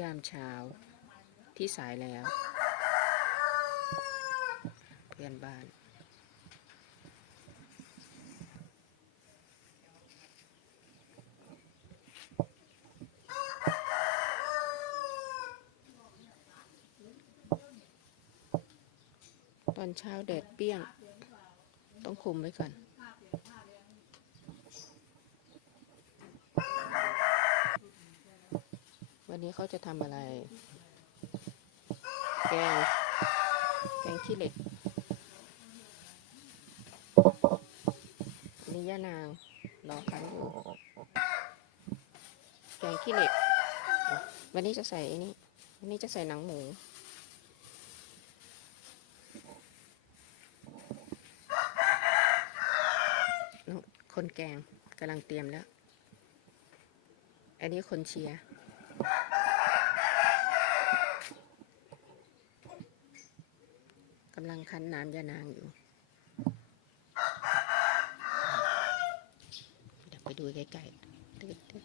ยามเช้าที่สายแล้ว เพื่อนบ้านตอนเช้าแดดเปรี้ยง ต้องคุมไว้ก่อน วันนี้เขาจะทำอะไร แกง แกงขี้เหล็กนี่ย่านางรอคันอยู่ แกงขี้เหล็ก วันนี้จะใส่อันนี้วันนี้จะใส่หนังหมูคนแกงกำลังเตรียมแล้ว อันนี้คนเชียร์ กำลัง คั้นน้ำยานางอยู่ เดี๋ยวไปดูใกล้ๆตึ๊ดตึ๊ด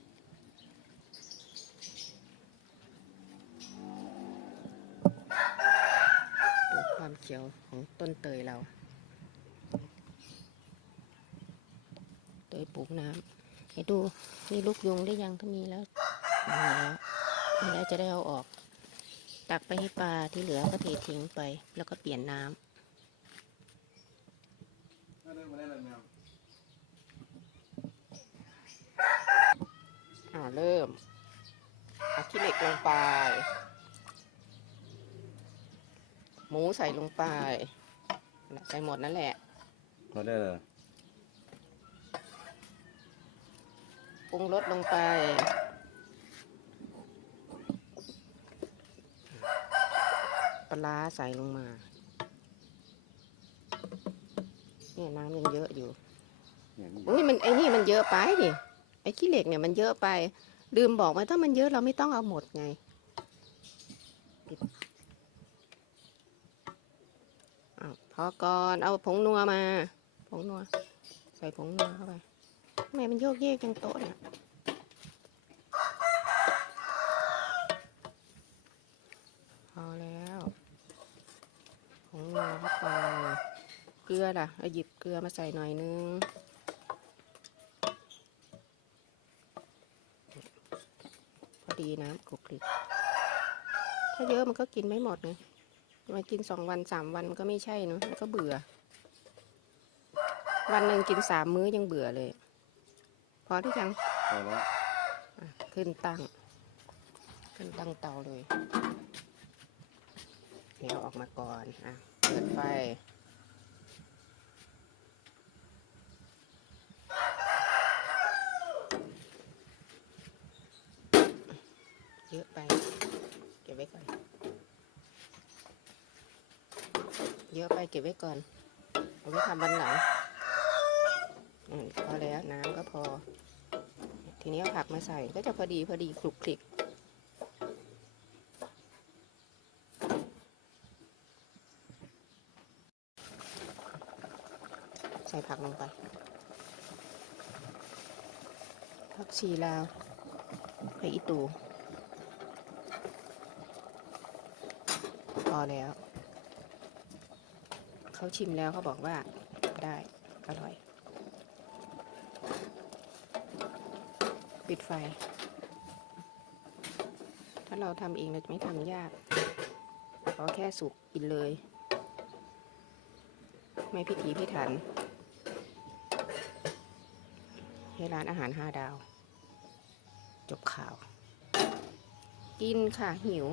ดูความเขียวของต้นเตยเรา เตยปลูกน้ำให้ดูมีลูกยุงได้ยังถ้ามีแล้วมีแล้วมีแล้วจะได้เอาออกตักไปให้ปลาที่เหลือก็เททิ้งไป แล้วก็เปลี่ยนน้ำ อ่าเริ่มเอาขี้เหล็กลงไป หมูใส่ลงไปใส่หมดนั่นแหละเราได้เลยปรุงรสลงไปปลาร้าใส่ลงมา เนี่ยน้ำยังเยอะอยู่เนี่ยนี่อุ้ยมันไอ้นี่มันเยอะไปดิไอ้ขี้เหล็กเนี่ยมันเยอะไป ลืมบอกว่าถ้ามันเยอะเราไม่ต้องเอาหมดไงปิดอ้าวพอก่อนเอาผงนัวมา ผงนัว ใส่ผงนัวเข้าไปทำไมมันโยกเยกจังโต๊ะเนี่ย พอแล้วผงนัวเข้าไป เก ลือล่ะเอาหยิบเกลือมาใส่หน่อยนึงพอดีนะกรุกกริบถ้าเยอะมันก็กินไม่หมดไงมากินสองวันสามวันมันก็ไม่ใช่เนอะมันก็เบื่อ วันหนึ่งกินสามมื้อยังเบื่อเลย พอที่ยังพอแล้วอะขึ้นตั้ง ขึ้นตั้งเตาเลยเดี๋ยวเอาออกมาก่อน อะ เปิดไฟ เยอะไป เก็บไว้ก่อน เยอะไปเก็บไว้ก่อน เอาไว้ทำวันหลังอืมพอแล้วน้ำก็พอ ทีนี้เอาผักมาใส่ก็จะพอดีพอดีคลุกคลิกใส่ผักลงไปผักชีลาวไปอีตู อแล้ว เขาชิมแล้วเขาบอกว่าได้ อร่อย ปิดไฟ ถ้าเราทำเองเราจะไม่ทำยากขอแค่สุกกินเลย ไม่พิถีพิถันให้ร้านอาหารห้าดาว จบข่าว กินค่ะหิว